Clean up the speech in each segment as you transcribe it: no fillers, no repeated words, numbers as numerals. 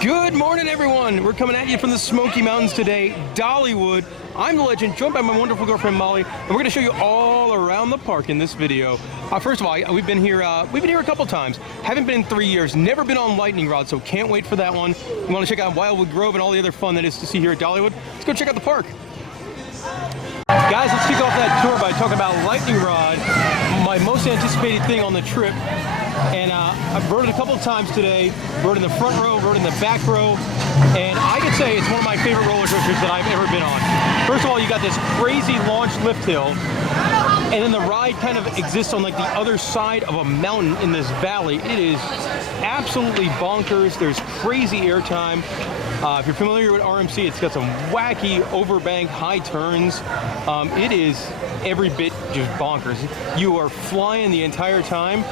Good morning, everyone. We're coming at you from the Smoky Mountains today, Dollywood. I'm the legend, joined by my wonderful girlfriend Molly, and we're going to show you all around the park in this video. First of all, we've been here a couple times. Haven't been in 3 years. Never been on lightning rod, so can't wait for that one. You want to check out Wildwood Grove and all the other fun that is to see here at Dollywood? Let's go check out the park. Guys, let's kick off that tour by talking about lightning rod, my most anticipated thing on the trip. And I've rode it a couple of times today. Rode in the front row, rode in the back row, and I could say it's one of my favorite roller coasters that I've ever been on. First of all, you got this crazy launch lift hill, and then the ride kind of exists on like the other side of a mountain in this valley. It is absolutely bonkers. There's crazy airtime. If you're familiar with RMC, it's got some wacky overbank high turns. It is every bit just bonkers. You are flying the entire time.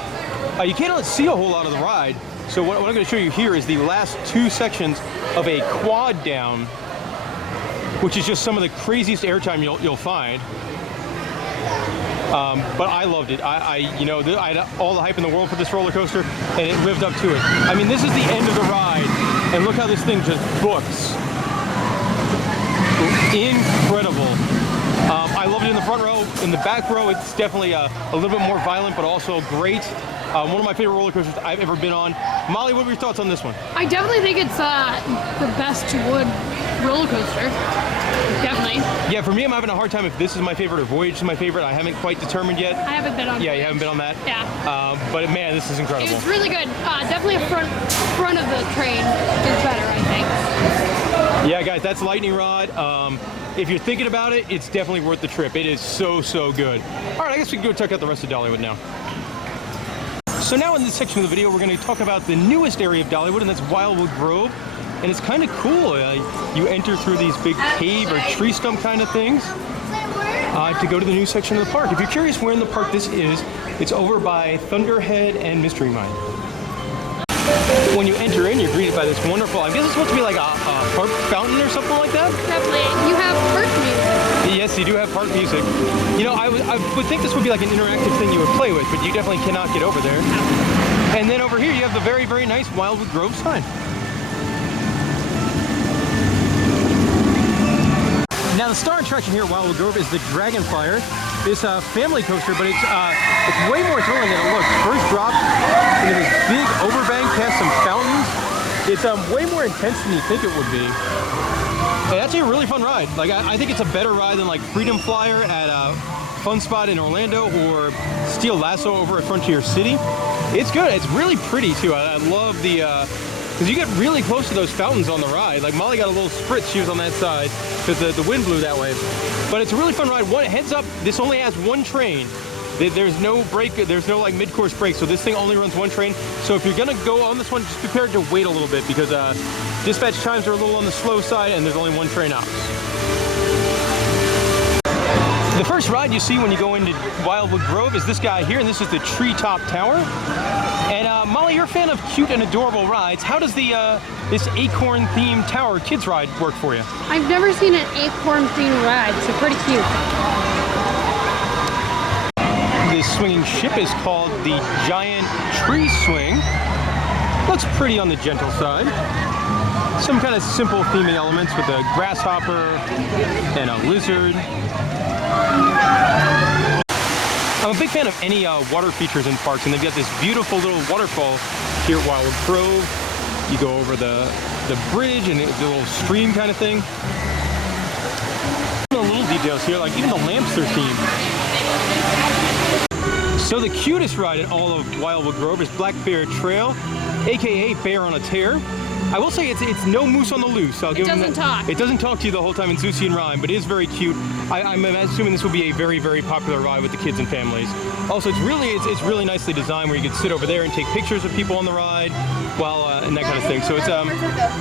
You cannot see a whole lot of the ride, so what I'm going to show you here is the last two sections of a quad down, which is just some of the craziest airtime you'll find. But I loved it. I had all the hype in the world for this roller coaster, and it lived up to it. I mean, this is the end of the ride, and look how this thing just books. Incredible. I loved it in the front row. In the back row, it's definitely a little bit more violent, but also great. One of my favorite roller coasters I've ever been on. Molly, what were your thoughts on this one? I definitely think it's the best wood roller coaster. Definitely. Yeah, for me, I'm having a hard time if this is my favorite or Voyage is my favorite. I haven't quite determined yet. I haven't been on Yeah, Voyage. you haven't been on that? Yeah. But man, this is incredible. It's really good. Definitely a front of the train is better, I think. Yeah, guys, that's lightning rod. If you're thinking about it, it's definitely worth the trip. It is so good. All right, I guess we can go check out the rest of Dollywood now. So now in this section of the video, we're going to talk about the newest area of Dollywood, and that's Wildwood Grove. And it's kind of cool. You enter through these big cave or tree stump kind of things to go to the new section of the park. If you're curious where in the park this is, it's over by Thunderhead and Mystery Mine. When you enter in, you're greeted by this wonderful, I guess it's supposed to be like a harp fountain or something like that? Definitely. You have park music. Yes, you do have park music. You know, I would think this would be like an interactive thing you would play with, but you definitely cannot get over there. And then over here, you have the very nice Wildwood Grove sign. Now, the star attraction here at Wildwood Grove is the Dragon Flyer. It's a family coaster, but it's way more thrilling than it looks. First drop into this big overbank past some fountains. It's way more intense than you think it would be. It's actually a really fun ride. Like, I think it's a better ride than like Freedom Flyer at Fun Spot in Orlando or Steel Lasso over at Frontier City. It's good. It's really pretty too. I love the because you get really close to those fountains on the ride. Like Molly got a little spritz. She was on that side because the wind blew that way. But it's a really fun ride. Heads up, this only has one train. There's no break. There's no like mid-course break. So this thing only runs one train. So if you're gonna go on this one, just prepare to wait a little bit because dispatch times are a little on the slow side, and there's only one train out. The first ride you see when you go into Wildwood Grove is this guy here, and this is the Treetop Tower. And Molly, you're a fan of cute and adorable rides. How does this acorn-themed tower kids ride work for you? I've never seen an acorn-themed ride, so pretty cute. This swinging ship is called the Giant Tree Swing. Looks pretty on the gentle side. Some kind of simple theming elements with a grasshopper and a lizard. I'm a big fan of any water features in parks, and they've got this beautiful little waterfall here at Wildwood Grove. You go over the bridge and the little stream kind of thing. The little details here, like even the lamps are themed. So the cutest ride in all of Wildwood Grove is Black Bear Trail, aka Bear on a Tear. I will say it's no moose on the loose. I'll give them that. It doesn't talk. It doesn't talk to you the whole time in Zuzi and Rhyme, but it is very cute. I'm assuming this will be a very popular ride with the kids and families. Also, it's really nicely designed where you can sit over there and take pictures of people on the ride, while and that kind of thing. So it's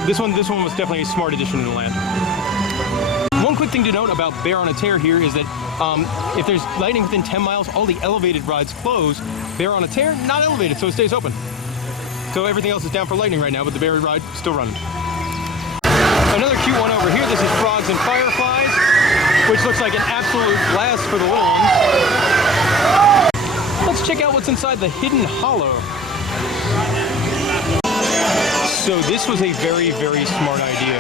this one was definitely a smart addition to the land. One quick thing to note about Bear on a Tear here is that if there's lightning within 10 miles, all the elevated rides close. Bear on a Tear, not elevated, so it stays open. So everything else is down for lightning right now, but the Bear ride still running. Another cute one over here, this is Frogs and Fireflies, which looks like an absolute blast for the little ones. Let's check out what's inside the Hidden Hollow. So this was a very, very smart idea.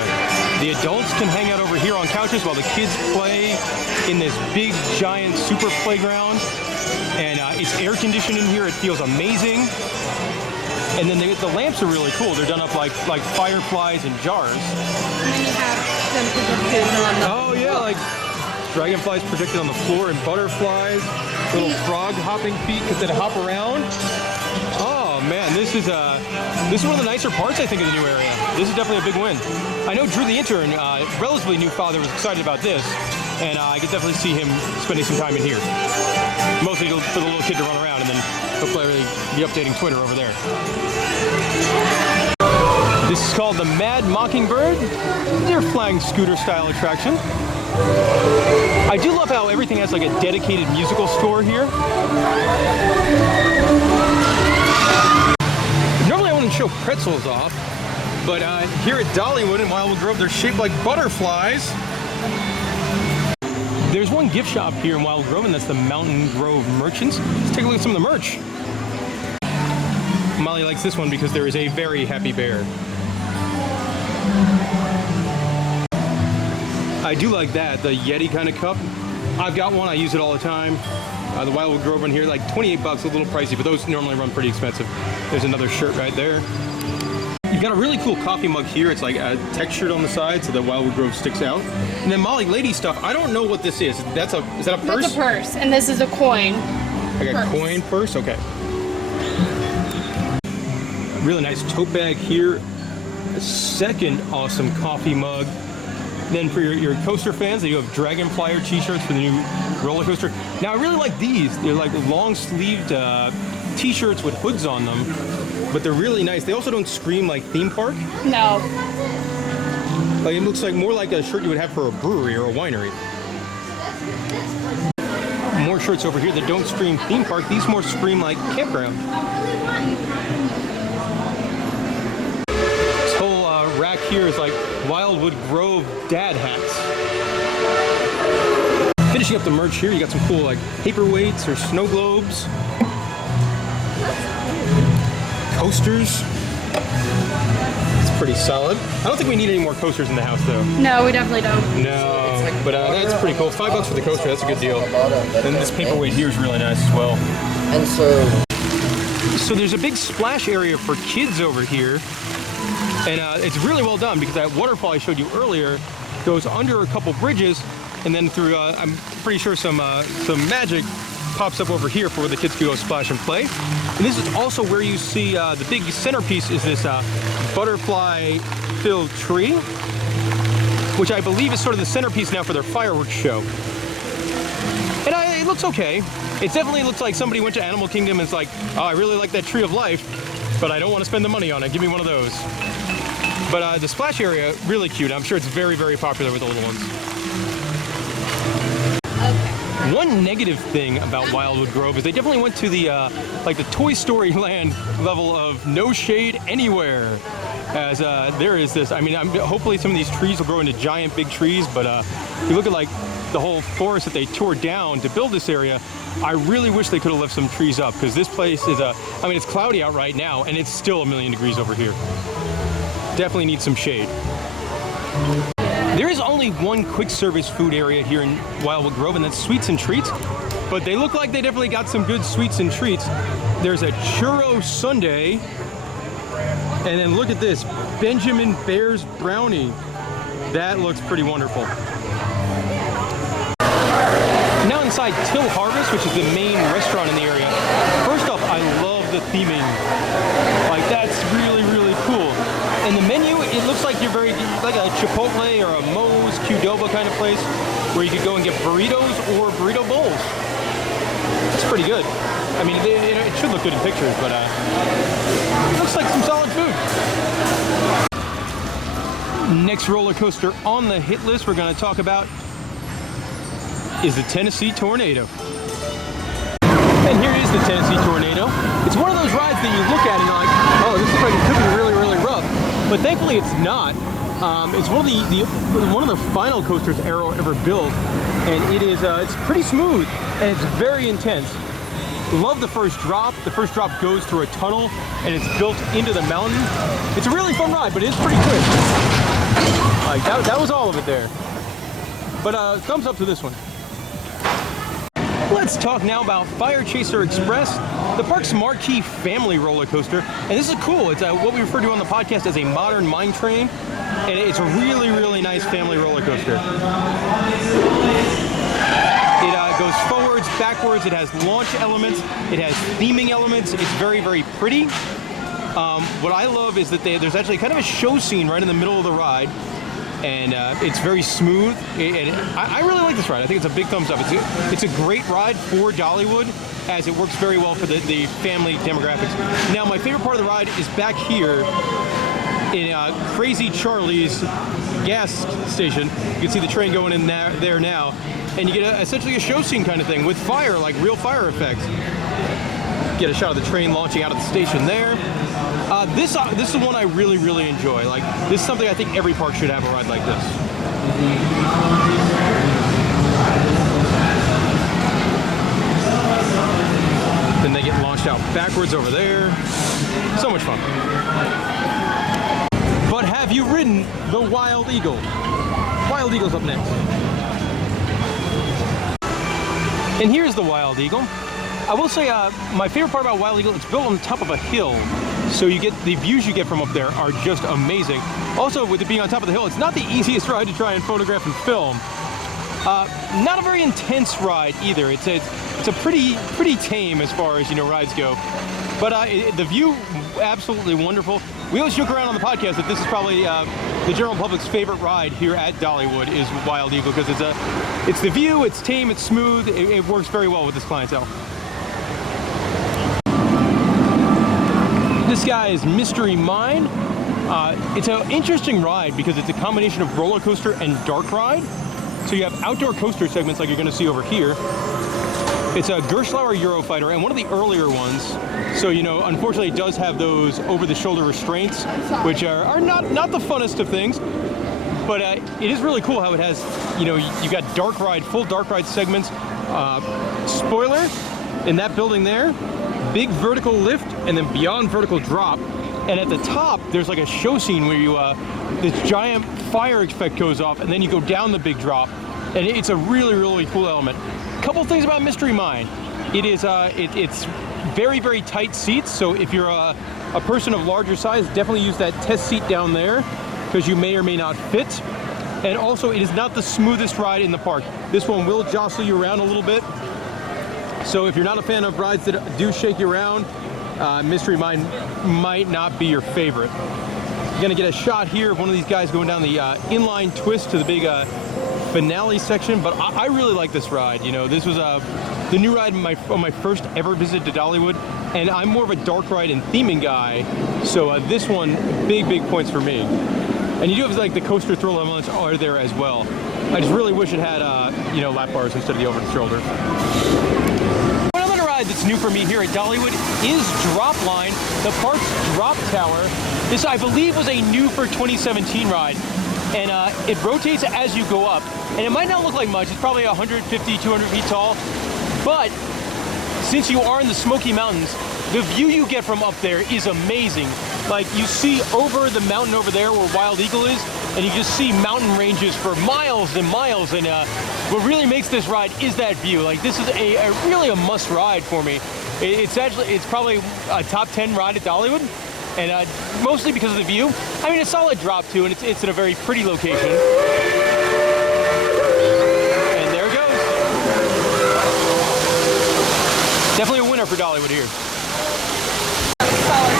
The adults can hang out over here on couches while the kids play in this big, giant, super playground. And it's air conditioned in here. It feels amazing. And then the lamps are really cool. They're done up like fireflies and jars. And then you have them projected on the Oh yeah, like dragonflies projected on the floor and butterflies, little frog hopping feet that hop around. Oh man, this is one of the nicer parts I think of the new area. This is definitely a big win. I know Drew the Intern, relatively new father, was excited about this, and I could definitely see him spending some time in here. Mostly for the little kid to run around, and then he'll probably be updating Twitter over there. This is called the Mad Mockingbird. They're flying scooter style attraction. I do love how everything has like a dedicated musical score here. Normally I wouldn't show pretzels off, but here at Dollywood in Wildwood Grove, they're shaped like butterflies. There's one gift shop here in Wildwood Grove, and that's the Mountain Grove Merchants. Let's take a look at some of the merch. Molly likes this one because there is a very happy bear. I do like that, the Yeti kind of cup. I've got one, I use it all the time. The Wildwood Grove one here, like 28 bucks, a little pricey, but those normally run pretty expensive. There's another shirt right there. You've got a really cool coffee mug here. It's like textured on the side so the Wildwood Grove sticks out. And then Molly, lady stuff, I don't know what this is. Is that a purse? That's a purse, and this is a coin. Like a coin purse? Okay. Really nice tote bag here. A second awesome coffee mug. Then for your coaster fans, you have Dragonflyer t-shirts for the new roller coaster. Now I really like these. They're like long-sleeved t-shirts with hoods on them, but they're really nice. They also don't scream like theme park. No. Like it looks like more like a shirt you would have for a brewery or a winery. More shirts over here that don't scream theme park. These more scream like campground. This whole rack here is like Wildwood Grove dad hats. Finishing up the merch here, you got some cool like paperweights or snow globes. Coasters. It's pretty solid. I don't think we need any more coasters in the house though. No, we definitely don't. No, but that's pretty cool. $5 for the coaster, that's a good deal. And this paperweight here is really nice as well. And so there's a big splash area for kids over here. And it's really well done because that waterfall I showed you earlier goes under a couple bridges, and then through, I'm pretty sure some magic pops up over here for where the kids can go splash and play. And this is also where you see the big centerpiece is this butterfly-filled tree, which I believe is sort of the centerpiece now for their fireworks show. And it looks okay. It definitely looks like somebody went to Animal Kingdom and is like, oh, I really like that Tree of Life, but I don't want to spend the money on it. Give me one of those. But the splash area, really cute. I'm sure it's very, very popular with the little ones. Okay. One negative thing about Wildwood Grove is they definitely went to the like the Toy Story Land level of no shade anywhere. As there is this, I mean, hopefully some of these trees will grow into giant big trees, but if you look at like the whole forest that they tore down to build this area, I really wish they could have left some trees up, because this place is I mean, it's cloudy out right now and it's still 1,000,000 degrees over here. Definitely needs some shade. There is only one quick service food area here in Wildwood Grove, and that's Sweets and Treats. But they look like they definitely got some good sweets and treats. There's a churro sundae, and then look at this, Benjamin Bear's brownie. That looks pretty wonderful. Now inside Till Harvest, which is the main restaurant in the area. First off, I love the theming. Like, that's really, really cool. And the menu, it looks like you're like a Chipotle or a Moe's Qdoba kind of place where you could go and get burritos or burrito bowls. That's pretty good. I mean, it should look good in pictures, but it looks like some solid food. Next roller coaster on the hit list we're going to talk about is the Tennessee Tornado. And here is the Tennessee Tornado. It's one of those rides that you look at and you're like, oh, this looks like it could be really, really rough. But thankfully it's not. It's one of the final coasters Arrow ever built, and it is it's pretty smooth and it's very intense. Love the first drop. The first drop goes through a tunnel and it's built into the mountain. It's a really fun ride, but it is pretty quick. Like that was all of it there. But thumbs up to this one. Let's talk now about Fire Chaser Express, the park's marquee family roller coaster. And this is cool. It's what we refer to on the podcast as a modern mine train. And it's a really, really nice family roller coaster. It goes forwards, backwards. It has launch elements. It has theming elements. It's very, very pretty. What I love is that there's actually kind of a show scene right in the middle of the ride. And it's very smooth, and I really like this ride. I think it's a big thumbs up. It's a great ride for Dollywood, as it works very well for the family demographics. Now, my favorite part of the ride is back here in Crazy Charlie's gas station. You can see the train going in there now, and you get essentially a show scene kind of thing with fire, like real fire effects. Get a shot of the train launching out of the station there. This is one I really, really enjoy. Like, this is something I think every park should have a ride like this. Then they get launched out backwards over there. So much fun. But have you ridden the Wild Eagle? Wild Eagle's up next. And here's the Wild Eagle. I will say my favorite part about Wild Eagle, it's built on top of a hill. So you get the views you get from up there are just amazing. Also, with it being on top of the hill, it's not the easiest ride to try and photograph and film. Not a very intense ride either. It's a pretty tame as far as rides go. But the view, absolutely wonderful. We always joke around on the podcast that this is probably the general public's favorite ride here at Dollywood is Wild Eagle, because it's the view, it's tame, it's smooth, it works very well with this clientele. This guy is Mystery Mine. It's an interesting ride because it's a combination of roller coaster and dark ride. So you have outdoor coaster segments like you're going to see over here. It's a Gerstlauer Eurofighter and one of the earlier ones. So, unfortunately it does have those over-the-shoulder restraints, which are not the funnest of things. But it is really cool how it has, you got dark ride, full dark ride segments. Spoiler, in that building there, big vertical lift and then beyond vertical drop, and at the top there's like a show scene where you this giant fire effect goes off and then you go down the big drop, and it's a really, really cool element. Couple things about Mystery Mine. It is it's very, very tight seats, so if you're a person of larger size, definitely use that test seat down there because you may or may not fit. And also, it is not the smoothest ride in the park. This one will jostle you around a little bit. So if you're not a fan of rides that do shake you around, Mystery Mine might not be your favorite. You're gonna get a shot here of one of these guys going down the inline twist to the big finale section, but I really like this ride. This was the new ride on my first ever visit to Dollywood, and I'm more of a dark ride and theming guy, so this one, big points for me. And you do have like the coaster thrill elements are there as well. I just really wish it had lap bars instead of the over the shoulder. That's new for me here at Dollywood is Dropline, the park's drop tower. This, I believe, was a new for 2017 ride, and it rotates as you go up. And it might not look like much. It's probably 150, 200 feet tall, but since you are in the Smoky Mountains, the view you get from up there is amazing. Like, you see over the mountain over there where Wild Eagle is, and you just see mountain ranges for miles and miles, and what really makes this ride is that view. Like, this is really a must ride for me. It's probably a top 10 ride at Dollywood, and mostly because of the view. I mean, a solid drop too, and it's in a very pretty location. And there it goes. Definitely a winner for Dollywood here.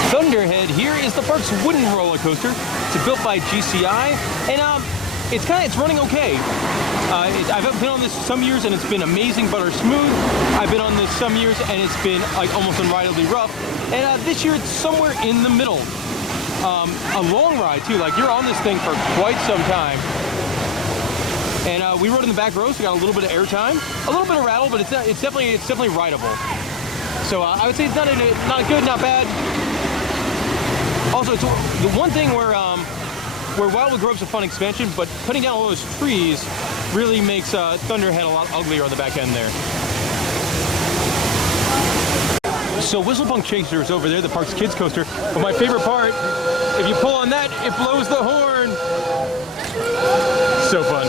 Thunderhead here is the park's wooden roller coaster. It's built by GCI, and it's running okay. I've been on this some years and it's been amazing, butter smooth. I've been on this some years and it's been like almost unrideably rough. And this year it's somewhere in the middle. A long ride too. Like, you're on this thing for quite some time. And we rode in the back row, so we got a little bit of airtime, a little bit of rattle, but it's definitely rideable. So I would say it's not good, not bad. Also, it's the one thing where Wildwood Grove's a fun expansion, but cutting down all those trees really makes Thunderhead a lot uglier on the back end there. So Whistlepunk Chaser is over there, the park's kids coaster. But my favorite part, if you pull on that, it blows the horn. So fun.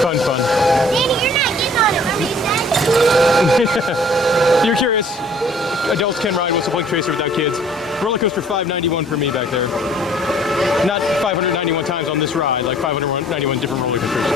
Fun. Danny, you're not getting on it, remember you said? You're curious. Adults can ride Whistlepunk Chaser without kids. Roller coaster $591 for me back there. Not 591 times on this ride, like 591 different roller coasters.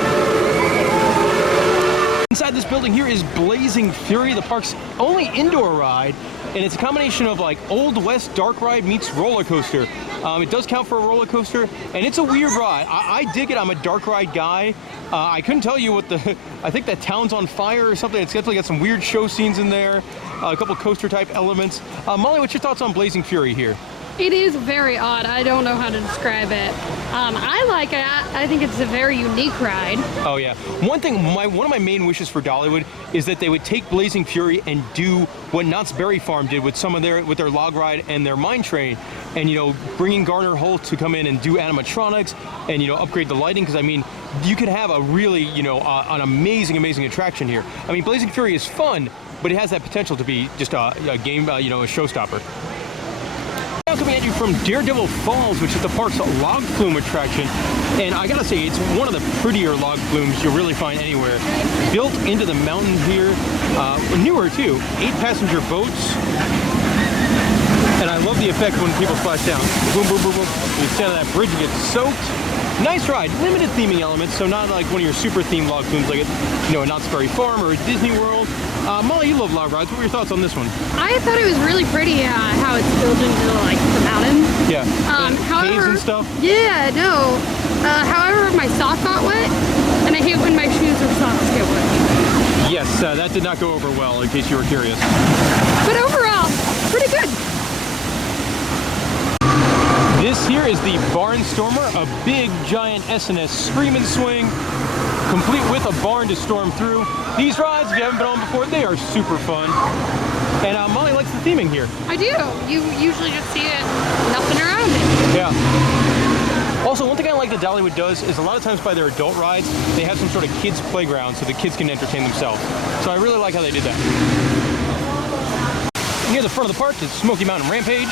Inside this building here is Blazing Fury, the park's only indoor ride, and it's a combination of like Old West dark ride meets roller coaster. It does count for a roller coaster, and it's a weird ride. I dig it. I'm a dark ride guy. I couldn't tell you what I think that town's on fire or something. It's definitely got some weird show scenes in there, a couple coaster type elements. Molly, what's your thoughts on Blazing Fury here? It is very odd. I don't know how to describe it. I like it. I think it's a very unique ride. Oh yeah. One of my main wishes for Dollywood is that they would take Blazing Fury and do what Knott's Berry Farm did with with their log ride and their mine train, and bringing Garner Holt to come in and do animatronics and upgrade the lighting, because I mean you could have a really an amazing attraction here. I mean Blazing Fury is fun, but it has that potential to be just a game, a showstopper. Now coming at you from Daredevil Falls, which is the park's log flume attraction, and I gotta say it's one of the prettier log flumes you'll really find anywhere. Built into the mountain here, newer too, 8-passenger boats, and I love the effect when people splash down. Boom, boom, boom, boom. You stand on that bridge and get soaked. Nice ride, limited theming elements, so not like one of your super themed log flumes like a Knott's Berry Farm or a Disney World. Molly, you love log rides. What were your thoughts on this one? I thought it was really pretty how it's built into like the mountain. Yeah. However, caves and stuff. Yeah, no. However, my sock got wet, and I hate when my shoes or socks get wet. Yes, that did not go over well, in case you were curious. But overall, pretty good. This here is the Barnstormer, a big giant S&S scream and swing, complete with a barn to storm through. These rides, if you haven't been on before, they are super fun. And Molly likes the theming here. I do. You usually just see it, nothing around it. Yeah. Also, one thing I like that Dollywood does is a lot of times by their adult rides, they have some sort of kids playground so the kids can entertain themselves. So I really like how they did that. Near the front of the park is Smoky Mountain Rampage,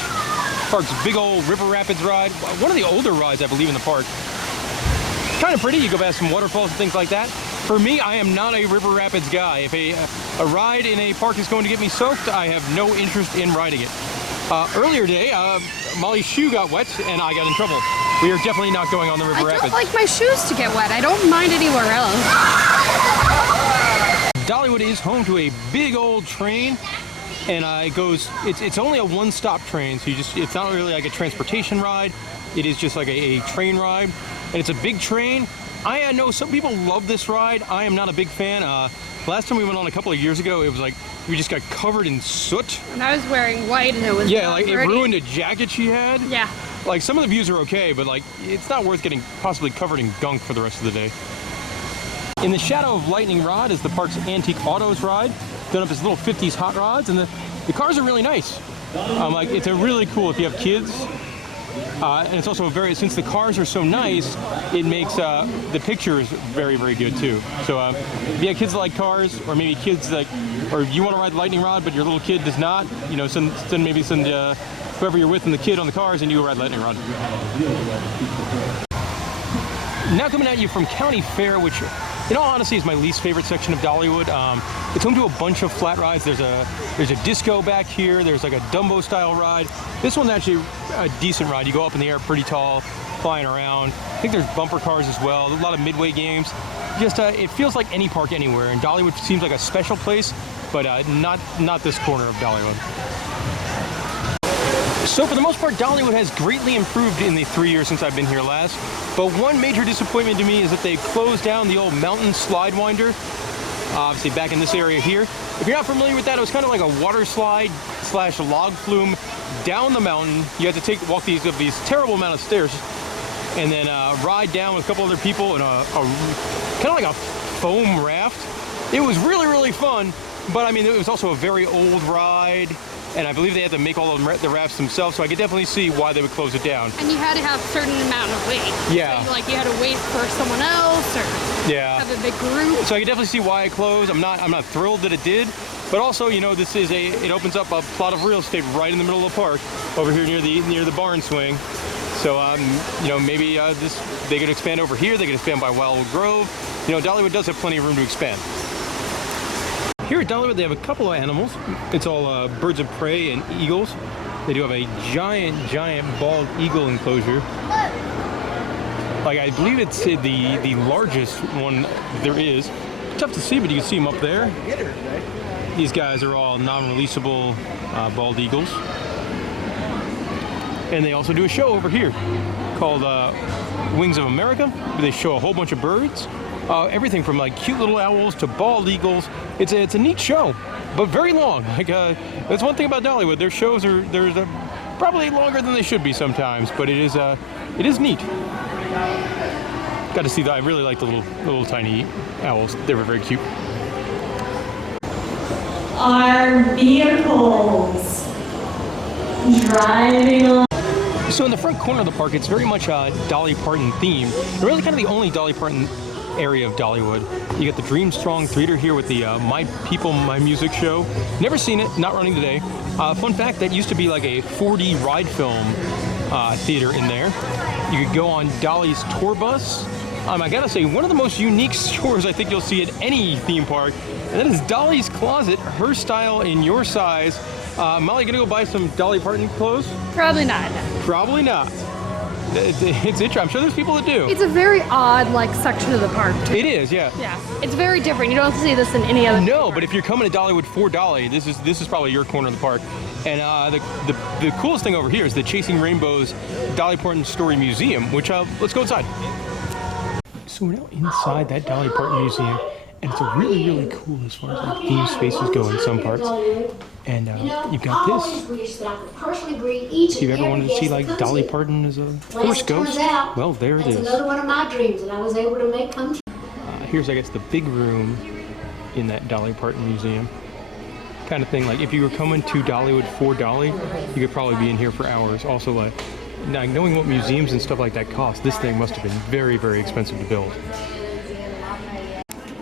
park's big old river rapids ride. One of the older rides, I believe, in the park. Kind of pretty. You go past some waterfalls and things like that. For me, I am not a river rapids guy. If a ride in a park is going to get me soaked, I have no interest in riding it. Earlier today, Molly's shoe got wet and I got in trouble. We are definitely not going on the river rapids. I don't like my shoes to get wet. I don't mind anywhere else. Dollywood is home to a big old train, and it's only a one-stop train, so it's not really like a transportation ride. It is just like a train ride, and it's a big train. I know some people love this ride. I am not a big fan. Last time we went on a couple of years ago, it was like we just got covered in soot. And I was wearing white, and it was like it ruined a jacket she had. Yeah. Like some of the views are okay, but like it's not worth getting possibly covered in gunk for the rest of the day. In the shadow of Lightning Rod is the park's Antique Autos ride, done up as little 50s hot rods, and the cars are really nice. It's a really cool if you have kids. And it's also since the cars are so nice, it makes the pictures very, very good too. So if you have kids that like cars, or maybe kids or if you want to ride the Lightning Rod, but your little kid does not, send whoever you're with and the kid on the cars, and you go ride Lightning Rod. Now coming at you from County Fair, which in all honesty is my least favorite section of Dollywood. It's home to a bunch of flat rides. There's a disco back here. There's like a Dumbo style ride. This one's actually a decent ride. You go up in the air pretty tall, flying around. I think there's bumper cars as well. A lot of midway games. Just it feels like any park anywhere, and Dollywood seems like a special place, but not this corner of Dollywood. So for the most part, Dollywood has greatly improved in the 3 years since I've been here last. But one major disappointment to me is that they closed down the old mountain slide winder. Obviously back in this area here. If you're not familiar with that, it was kind of like a water slide / log flume down the mountain. You had to walk these terrible amount of stairs and then ride down with a couple other people in a kind of like a foam raft. It was really, really fun, but I mean, it was also a very old ride. And I believe they had to make all of the rafts themselves, so I could definitely see why they would close it down. And you had to have a certain amount of weight. Yeah. So, you had to wait for someone else, or have a big group. So I could definitely see why it closed. I'm not thrilled that it did, But also, you know, this is it opens up a plot of real estate right in the middle of the park, over here near the barn swing. So, you know, maybe they could expand over here. They could expand by Wildwood Grove. You know, Dollywood does have plenty of room to expand. Here at Dollywood, they have a couple of animals. It's all birds of prey and eagles. They do have a giant bald eagle enclosure. Like, I believe it's the largest one there is. Tough to see, but you can see them up there. These guys are all non-releasable bald eagles. And they also do a show over here called Wings of America, where they show a whole bunch of birds. Everything from like cute little owls to bald eagles. It's a neat show, but very long. Like that's one thing about Dollywood. Their shows are probably longer than they should be sometimes, but it is neat. Got to see that. I really like the little tiny owls. They were very cute. Our vehicles driving on. So in the front corner of the park, it's very much Dolly Parton themed. And really kind of the only Dolly Parton area of Dollywood. You got the Dream Strong Theater here with the My People, My Music show. Never seen it, not running today. Fun fact, that used to be like a 4D ride film theater in there. You could go on Dolly's tour bus. I gotta say, one of the most unique stores I think you'll see at any theme park, and that is Dolly's Closet, her style in your size. Molly, gonna go buy some Dolly Parton clothes? Probably not. Probably not. It's interesting. I'm sure there's people that do. It's a very odd, like, section of the park, too. It is, yeah. Yeah, it's very different. You don't see this in any other No, park. but if you're coming to Dollywood for Dolly, this is probably your corner of the park. And the coolest thing over here is the Chasing Rainbows Dolly Parton Story Museum, which let's go inside. So we're now inside that Dolly Parton Museum, and it's really cool as far as like theme spaces go in some parts. And you've got this. If you've ever wanted to see like Dolly Parton as a horse ghost, well, there it is. Another one of my dreams that I was able to make come true. Here's, I guess, the big room in that Dolly Parton Museum. Kind of thing, like if you were coming to Dollywood for Dolly, you could probably be in here for hours. Also, like knowing what museums and stuff like that cost, this thing must have been very expensive to build.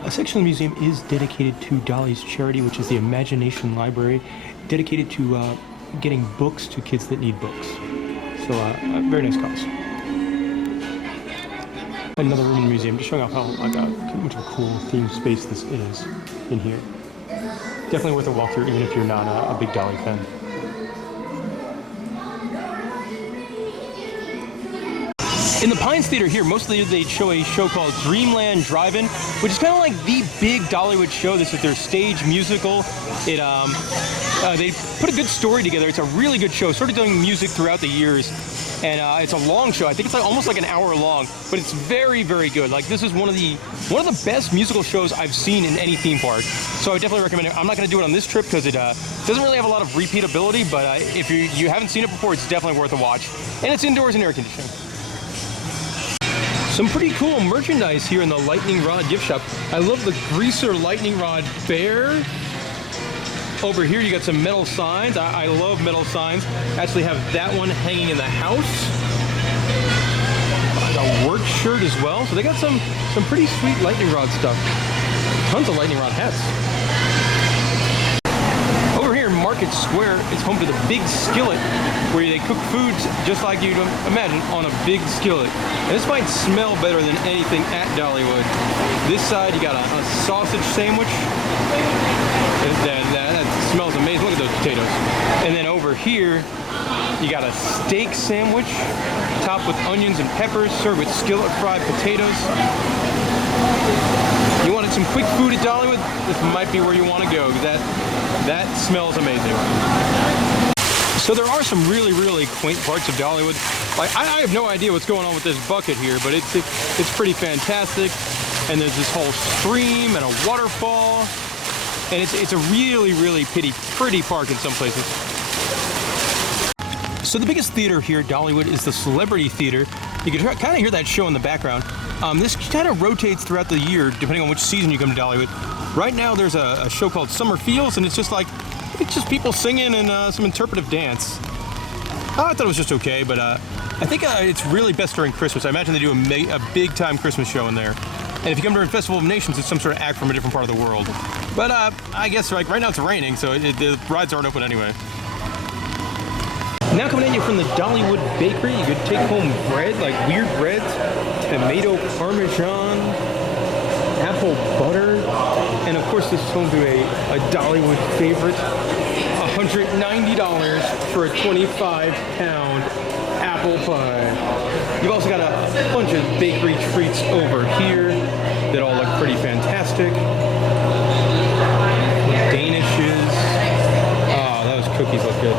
A section of the museum is dedicated to Dolly's charity, which is the Imagination Library, dedicated to getting books to kids that need books. So, a very nice cause. Another room in the museum, just showing off how much of a cool themed space this is in here. Definitely worth a walkthrough, even if you're not a big Dolly fan. In the Pines Theater here, mostly they show a show called Dreamland Drive-In, which is kind of like the big Dollywood show. This is their stage musical. They put a good story together. It's a really good show. Started doing music throughout the years, and it's a long show. I think it's like almost like an hour long, but it's very good. Like this is one of the best musical shows I've seen in any theme park. So I definitely recommend it. I'm not going to do it on this trip because it doesn't really have a lot of repeatability, but if you haven't seen it before, it's definitely worth a watch. And it's indoors and air conditioning. Some pretty cool merchandise here in the Lightning Rod gift shop. I love the Greaser Lightning Rod bear. Over here you got some metal signs. I love metal signs. Actually have that one hanging in the house. A work shirt as well. So they got some pretty sweet lightning rod stuff. Tons of lightning rod hats. Over here in Market Square, it's home to the Big Skillet, where they cook foods just like you'd imagine on a big skillet. And this might smell better than anything at Dollywood. This side, you got a sausage sandwich. That smells amazing. Look at those potatoes. And then over here, you got a steak sandwich topped with onions and peppers, served with skillet fried potatoes. You wanted some quick food at Dollywood? This might be where you want to go. That smells amazing. So there are some really quaint parts of Dollywood. Like I have no idea what's going on with this bucket here, but it's pretty fantastic. And there's this whole stream and a waterfall, and it's a really pretty park in some places. So the biggest theater here at Dollywood is the Celebrity Theater. You can kind of hear that show in the background. This kind of rotates throughout the year depending on which season you come to Dollywood. Right now there's a show called Summer Feels, and it's just people singing and some interpretive dance. I thought it was just okay, but I think it's really best during Christmas. I imagine they do a big time Christmas show in there. And if you come during Festival of Nations, it's some sort of act from a different part of the world. But I guess like right now it's raining, so the rides aren't open anyway. Now coming at you from the Dollywood Bakery, you could take home bread, like weird breads, tomato parmesan, apple butter, and of course this is home to a Dollywood favorite, $190 for a 25-pound apple pie. You've also got a bunch of bakery treats over here that all look pretty fantastic. Danishes. Oh, those cookies look good.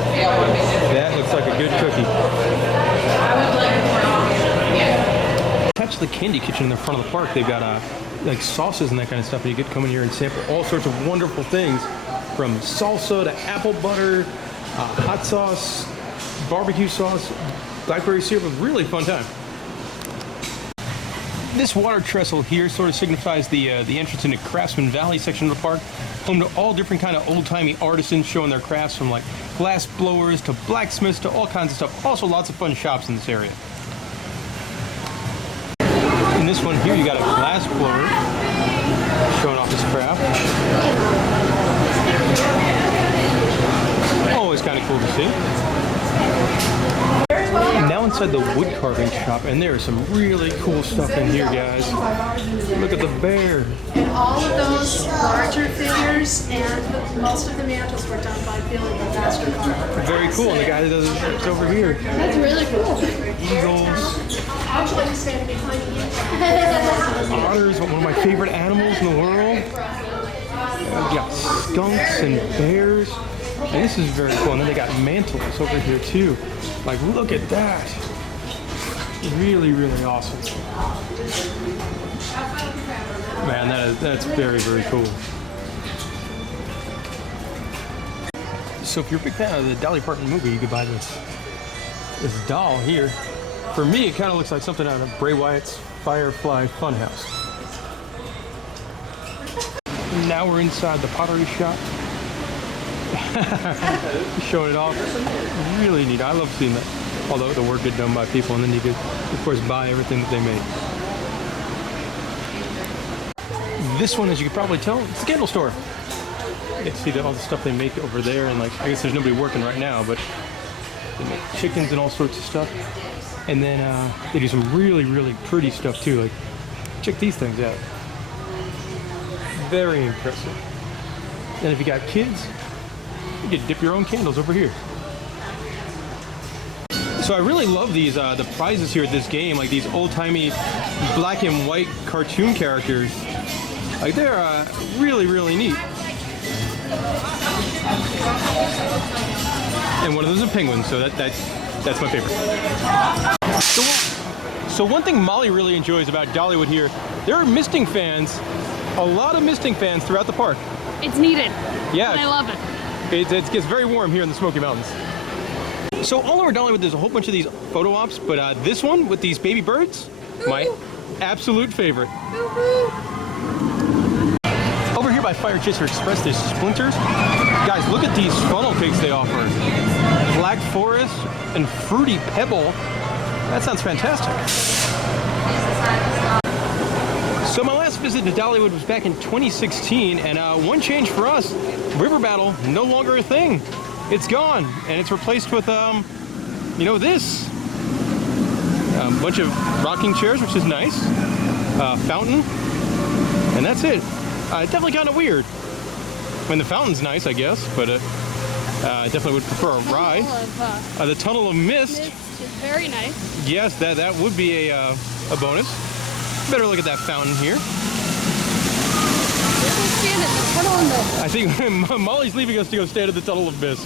That looks like a good cookie. Touch the Candy Kitchen in the front of the park. They've got like sauces and that kind of stuff, and you get to come in here and sample all sorts of wonderful things, from salsa to apple butter, hot sauce, barbecue sauce, blackberry syrup. A really fun time. This water trestle here sort of signifies the entrance into Craftsman Valley section of the park, home to all different kind of old-timey artisans showing their crafts, from like glass blowers to blacksmiths to all kinds of stuff. Also lots of fun shops in this area. In this one here, you got a glass blower showing off his craft. Always kind of cool to see. And now inside the wood carving shop, and there is some really cool stuff in here, guys. Look at the bear. And all of those larger figures and most of the mantles were done by Billy, the master carver. Very cool. And the guy that does it's over here. That's really cool. Eagles. Actually, I'm standing behind you. Otters, one of my favorite animals in the world. We got skunks and bears. And this is very cool. And then they got mantles over here too. Like, look at that. Really, really awesome. Man, that's very, very cool. So if you're a big fan of the Dolly Parton movie, you could buy this doll here. For me, it kind of looks like something out of Bray Wyatt's Firefly Funhouse. Now we're inside the Pottery Shop. Showing it off. Really neat. I love seeing that. Although the work get done by people, and then you could, of course, buy everything that they make. This one, as you can probably tell, it's a candle store. You get to see all the stuff they make over there, and like, I guess there's nobody working right now, but they make chickens and all sorts of stuff. And then they do some really, really pretty stuff too. Like, check these things out. Very impressive. And if you got kids, you can dip your own candles over here. So I really love these the prizes here at this game, like these old-timey black and white cartoon characters. Like, they're really, really neat. And one of those is a penguin, so that's my favorite. So one thing Molly really enjoys about Dollywood here, there are misting fans, a lot of misting fans throughout the park. It's needed. Yeah. And I love it. It gets very warm here in the Smoky Mountains. So all over Dollywood, there's a whole bunch of these photo ops, but this one with these baby birds, my absolute favorite. Over here by Fire Chaser Express, there's Splinters. Guys, look at these funnel cakes they offer. Black Forest and Fruity Pebble. That sounds fantastic. So my last visit to Dollywood was back in 2016, and one change for us, River Battle, no longer a thing. It's gone, and it's replaced with, you know, this. A bunch of rocking chairs, which is nice. Fountain, and that's it. Definitely kind of weird. I mean, the fountain's nice, I guess, but I definitely would prefer a ride. The Tunnel of Mist. Mist is very nice. Yes, that would be a bonus. Better look at that fountain here. Let's go stand at the Tunnel of Mist. I think Molly's leaving us to go stand at the Tunnel of Mist.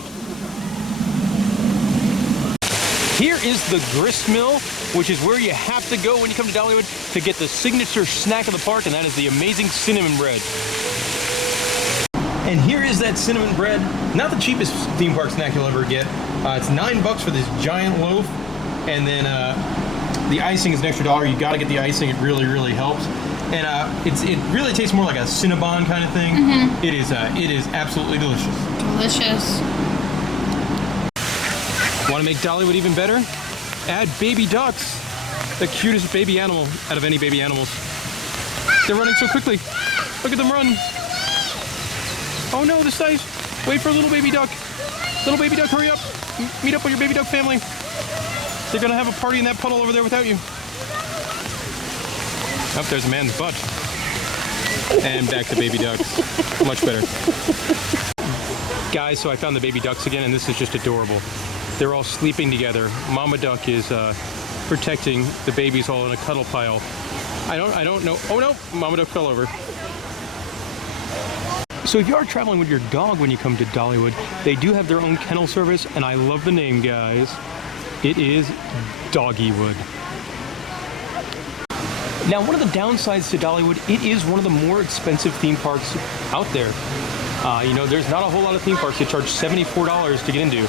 Here is the Grist Mill, which is where you have to go when you come to Dollywood to get the signature snack of the park, and that is the amazing cinnamon bread. And here is that cinnamon bread. Not the cheapest theme park snack you'll ever get. It's $9 for this giant loaf, and then the icing is an extra $1. You gotta get the icing, it really, really helps. And it really tastes more like a Cinnabon kind of thing. Mm-hmm. It is absolutely delicious. Delicious. Want to make Dollywood even better? Add baby ducks, the cutest baby animal out of any baby animals. They're running so quickly. Look at them run. Oh no, this guy's. Wait for little baby duck. Little baby duck, hurry up. Meet up with your baby duck family. They're gonna have a party in that puddle over there without you. Oh, there's a man's butt. And back to baby ducks. Much better. Guys, so I found the baby ducks again, and this is just adorable. They're all sleeping together. Mama duck is protecting the babies all in a cuddle pile. I don't know. Oh no, Mama duck fell over. So if you are traveling with your dog when you come to Dollywood, they do have their own kennel service, and I love the name, guys. It is Doggywood. Now, one of the downsides to Dollywood, it is one of the more expensive theme parks out there. You know, there's not a whole lot of theme parks that charge $74 to get into.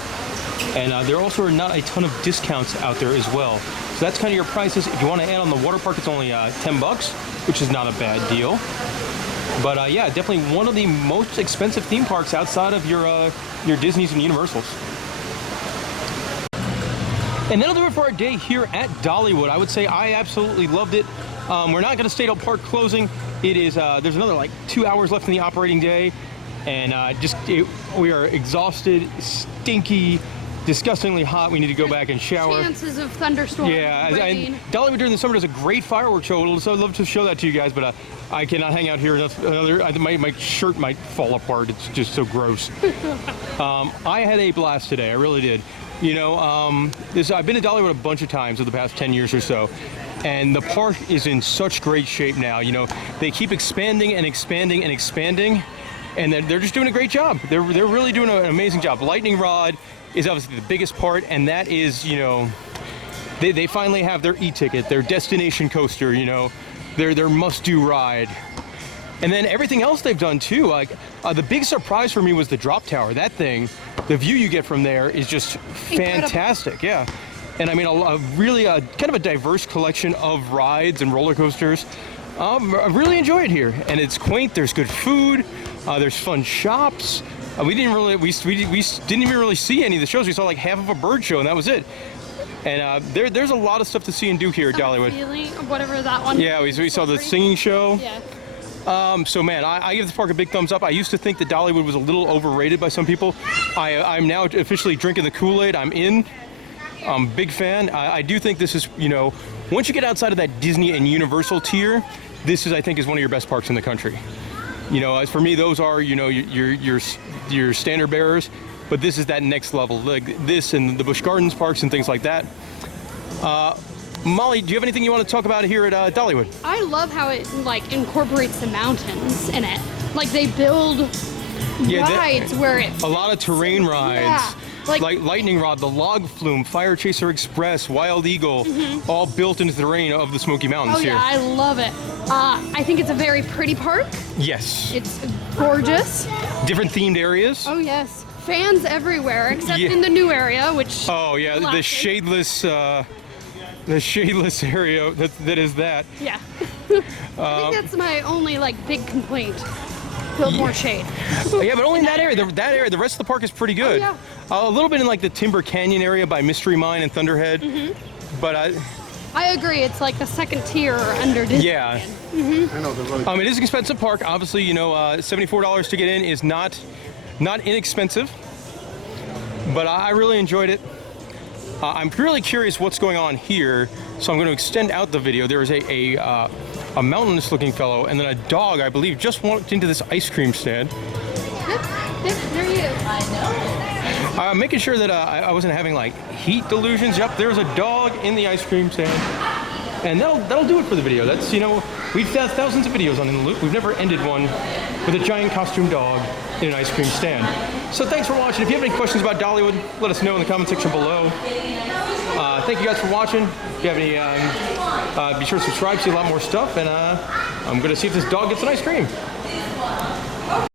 And there also are not a ton of discounts out there as well. So that's kind of your prices. If you want to add on the water park, it's only 10 bucks, which is not a bad deal. But yeah, definitely one of the most expensive theme parks outside of your Disneys and Universals. And that'll do it for our day here at Dollywood. I would say I absolutely loved it. We're not going to stay till park closing. It is there's another like 2 hours left in the operating day, and we are exhausted, stinky, disgustingly hot. We need to go back and shower. Chances of thunderstorms. Yeah, rain. and Dollywood during the summer does a great fireworks show. So I'd love to show that to you guys, but I cannot hang out here my shirt might fall apart. It's just so gross. I had a blast today. I really did. You know, I've been to Dollywood a bunch of times over the past 10 years or so, and the park is in such great shape now. You know, they keep expanding and expanding and expanding, and they're just doing a great job. They're really doing an amazing job. Lightning Rod is obviously the biggest part, and that is, you know, they finally have their e-ticket, their destination coaster, you know, their must-do ride. And then everything else they've done too, like the big surprise for me was the drop tower. That thing, the view you get from there is just fantastic. Yeah. And I mean, really kind of a diverse collection of rides and roller coasters. I really enjoy it here, and it's quaint. There's good food. There's fun shops. We didn't even really see any of the shows. We saw like half of a bird show, and that was it. And there's a lot of stuff to see and do here at Dollywood. Whatever that one. Yeah, we saw the singing show. Yeah. So man, I give this park a big thumbs up. I used to think that Dollywood was a little overrated by some people. I'm now officially drinking the Kool-Aid. I'm in. I'm a big fan. I do think this is, you know, once you get outside of that Disney and Universal tier, this is, I think, is one of your best parks in the country. You know, as for me, those are, you know, your standard bearers, but this is that next level, like this and the Busch Gardens parks and things like that. Molly, do you have anything you want to talk about here at Dollywood? I love how it like incorporates the mountains in it. Like they build rides where it a lot of terrain rides. Yeah. Like Lightning Rod, the Log Flume, Fire Chaser Express, Wild Eagle, all built into the terrain of the Smoky Mountains here. Oh yeah, I love it. I think it's a very pretty park. Yes. It's gorgeous. Different themed areas. Oh yes. Fans everywhere, except in the new area, which... Oh yeah, the shadeless area that is that. Yeah. I think that's my only like big complaint. Build more shade. Yeah, but only in that area. That area, the rest of the park is pretty good. Oh, yeah. A little bit in like the Timber Canyon area by Mystery Mine and Thunderhead. But I agree. It's like the second tier under Disney. Yeah. It is an expensive park. Obviously, you know, $74 to get in is not inexpensive. But I really enjoyed it. I'm really curious what's going on here, so I'm going to extend out the video. There is a mountainous-looking fellow, and then a dog, I believe, just walked into this ice cream stand. Yep, there he is. I know. Making sure that I wasn't having like heat delusions. Yep, there's a dog in the ice cream stand, and that'll do it for the video. That's, you know, we've had thousands of videos on In the Loop. We've never ended one with a giant costume dog in an ice cream stand. So thanks for watching. If you have any questions about Dollywood, let us know in the comment section below. Thank you guys for watching. If you have any, be sure to subscribe, see a lot more stuff, and I'm going to see if this dog gets an ice cream.